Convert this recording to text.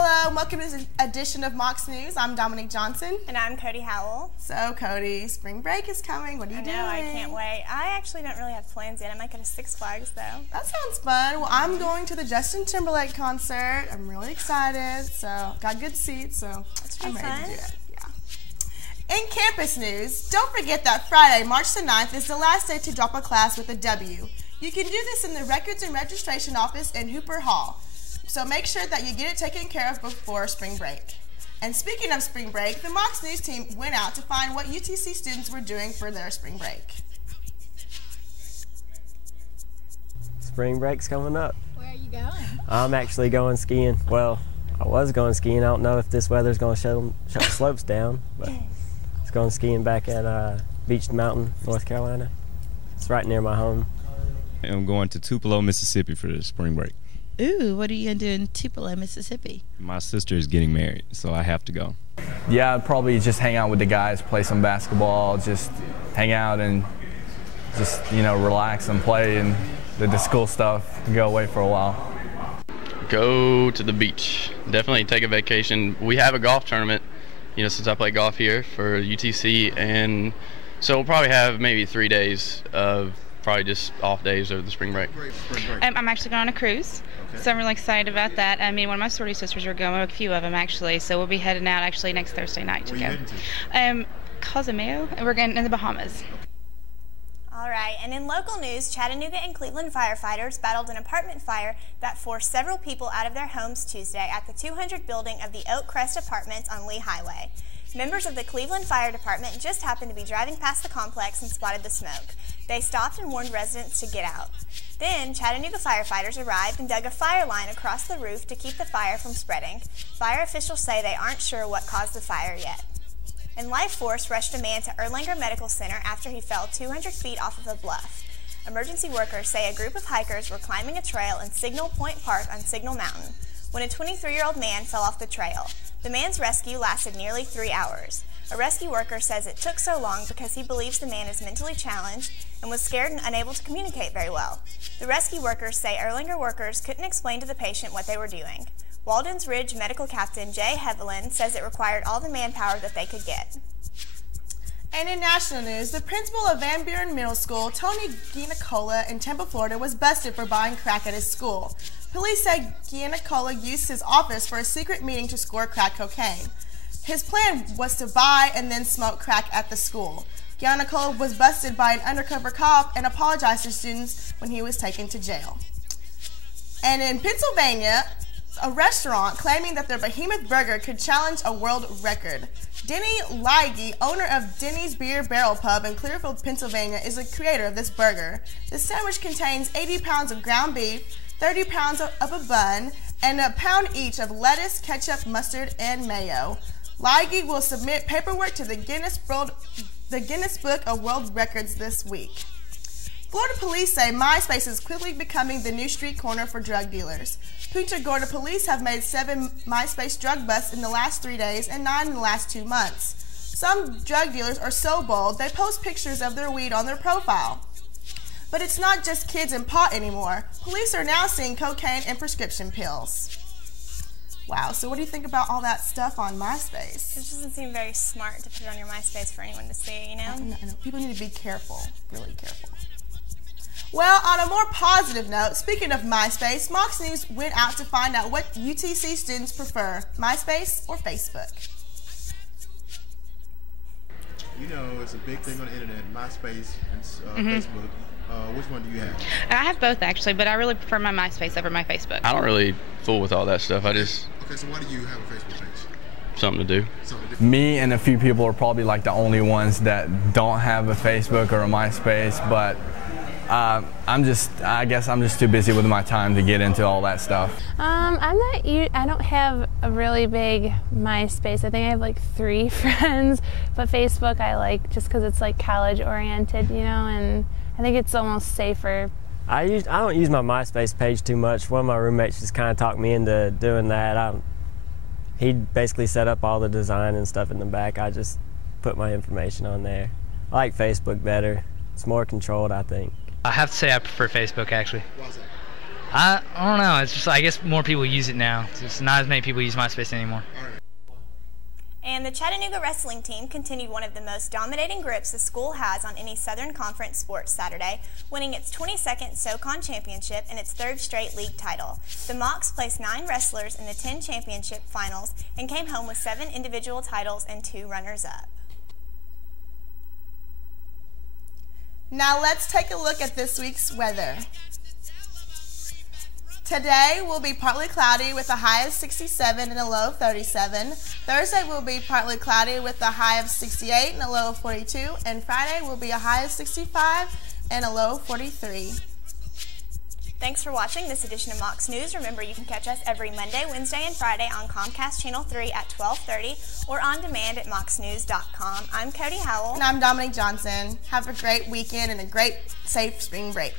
Hello, welcome to this edition of Mocs News. I'm Dominique Johnson. And I'm Coti Howell. So, Coti, spring break is coming. What are you doing? I can't wait. I actually don't really have plans yet. I might go to Six Flags, though. That sounds fun. Well, I'm going to the Justin Timberlake concert. I'm really excited. So, got good seats, so I'm ready to do it. In campus news, don't forget that Friday, March the 9th, is the last day to drop a class with a W. You can do this in the Records and Registration Office in Hooper Hall. So make sure that you get it taken care of before spring break. And speaking of spring break, the Mocs News team went out to find what UTC students were doing for their spring break. Spring break's coming up. Where are you going? I'm actually going skiing. Well, I was going skiing. I don't know if this weather's going to shut the slopes down, but it's going skiing back at Beach Mountain, North Carolina. It's right near my home. I'm going to Tupelo, Mississippi for the spring break. Ooh, what are you going to do in Tupelo, Mississippi? My sister is getting married, so I have to go. Yeah, I'd probably just hang out with the guys, play some basketball, just hang out and just, relax and play, and the school stuff, go away for a while. Go to the beach. Definitely take a vacation. We have a golf tournament, since I play golf here for UTC, and so we'll probably have maybe 3 days of probably just off days over the spring break. I'm actually going on a cruise, so I'm really excited about that. I mean, one of my sorority sisters are going, a few of them actually, so we'll be heading out actually next Thursday night to go. Cozumel, and we're going in the Bahamas. All right, and in local news, Chattanooga and Cleveland firefighters battled an apartment fire that forced several people out of their homes Tuesday at the 200 building of the Oak Crest Apartments on Lee Highway. Members of the Cleveland Fire Department just happened to be driving past the complex and spotted the smoke. They stopped and warned residents to get out. Then, Chattanooga firefighters arrived and dug a fire line across the roof to keep the fire from spreading. Fire officials say they aren't sure what caused the fire yet. And Life Force rushed a man to Erlanger Medical Center after he fell 200 feet off of a bluff. Emergency workers say a group of hikers were climbing a trail in Signal Point Park on Signal Mountain when a 23-year-old man fell off the trail. The man's rescue lasted nearly 3 hours. A rescue worker says it took so long because he believes the man is mentally challenged and was scared and unable to communicate very well. The rescue workers say Erlanger workers couldn't explain to the patient what they were doing. Walden's Ridge Medical Captain Jay Hevelin says it required all the manpower that they could get. And in national news, the principal of Van Buren Middle School, Tony Giannicola in Tampa, Florida, was busted for buying crack at his school. Police say Giannicola used his office for a secret meeting to score crack cocaine. His plan was to buy and then smoke crack at the school. Giannicola was busted by an undercover cop and apologized to students when he was taken to jail. And in Pennsylvania, a restaurant claiming that their behemoth burger could challenge a world record. Denny Leige, owner of Denny's Beer Barrel Pub in Clearfield, Pennsylvania, is the creator of this burger. The sandwich contains 80 pounds of ground beef, 30 pounds of a bun, and a pound each of lettuce, ketchup, mustard, and mayo. Leige will submit paperwork to the Guinness Book of World Records this week. Florida police say MySpace is quickly becoming the new street corner for drug dealers. Punta Gorda police have made 7 MySpace drug busts in the last 3 days and 9 in the last 2 months. Some drug dealers are so bold they post pictures of their weed on their profile. But it's not just kids and pot anymore. Police are now seeing cocaine and prescription pills. Wow, so what do you think about all that stuff on MySpace? It just doesn't seem very smart to put it on your MySpace for anyone to see, I know. People need to be careful, really careful. Well, on a more positive note, speaking of MySpace, Mocs News went out to find out what UTC students prefer, MySpace or Facebook. It's a big thing on the internet, MySpace and Facebook. Which one do you have? I have both actually, but I really prefer my MySpace over my Facebook. I don't really fool with all that stuff. Okay, so why do you have a Facebook page? Something to do. Me and a few people are probably like the only ones that don't have a Facebook or a MySpace, but I guess I'm just too busy with my time to get into all that stuff. I don't have a really big MySpace. I think I have like 3 friends, but Facebook I like just because it's like college oriented, and I think it's almost safer. I don't use my MySpace page too much. One of my roommates just kind of talked me into doing that. He basically set up all the design and stuff in the back. I just put my information on there. I like Facebook better. It's more controlled, I think. I have to say I prefer Facebook, actually. Why is that? I don't know. It's just, I guess more people use it now. It's just not as many people use MySpace anymore. And the Chattanooga wrestling team continued one of the most dominating grips the school has on any Southern Conference sports Saturday, winning its 22nd SoCon championship and its 3rd straight league title. The Mocs placed 9 wrestlers in the 10 championship finals and came home with 7 individual titles and 2 runners-up. Now let's take a look at this week's weather. Today will be partly cloudy with a high of 67 and a low of 37. Thursday will be partly cloudy with a high of 68 and a low of 42. And Friday will be a high of 65 and a low of 43. Thanks for watching this edition of Mocs News. Remember, you can catch us every Monday, Wednesday, and Friday on Comcast Channel 3 at 12:30 or on demand at mocsnews.com. I'm Coti Howell. And I'm Dominique Johnson. Have a great weekend and a great, safe spring break.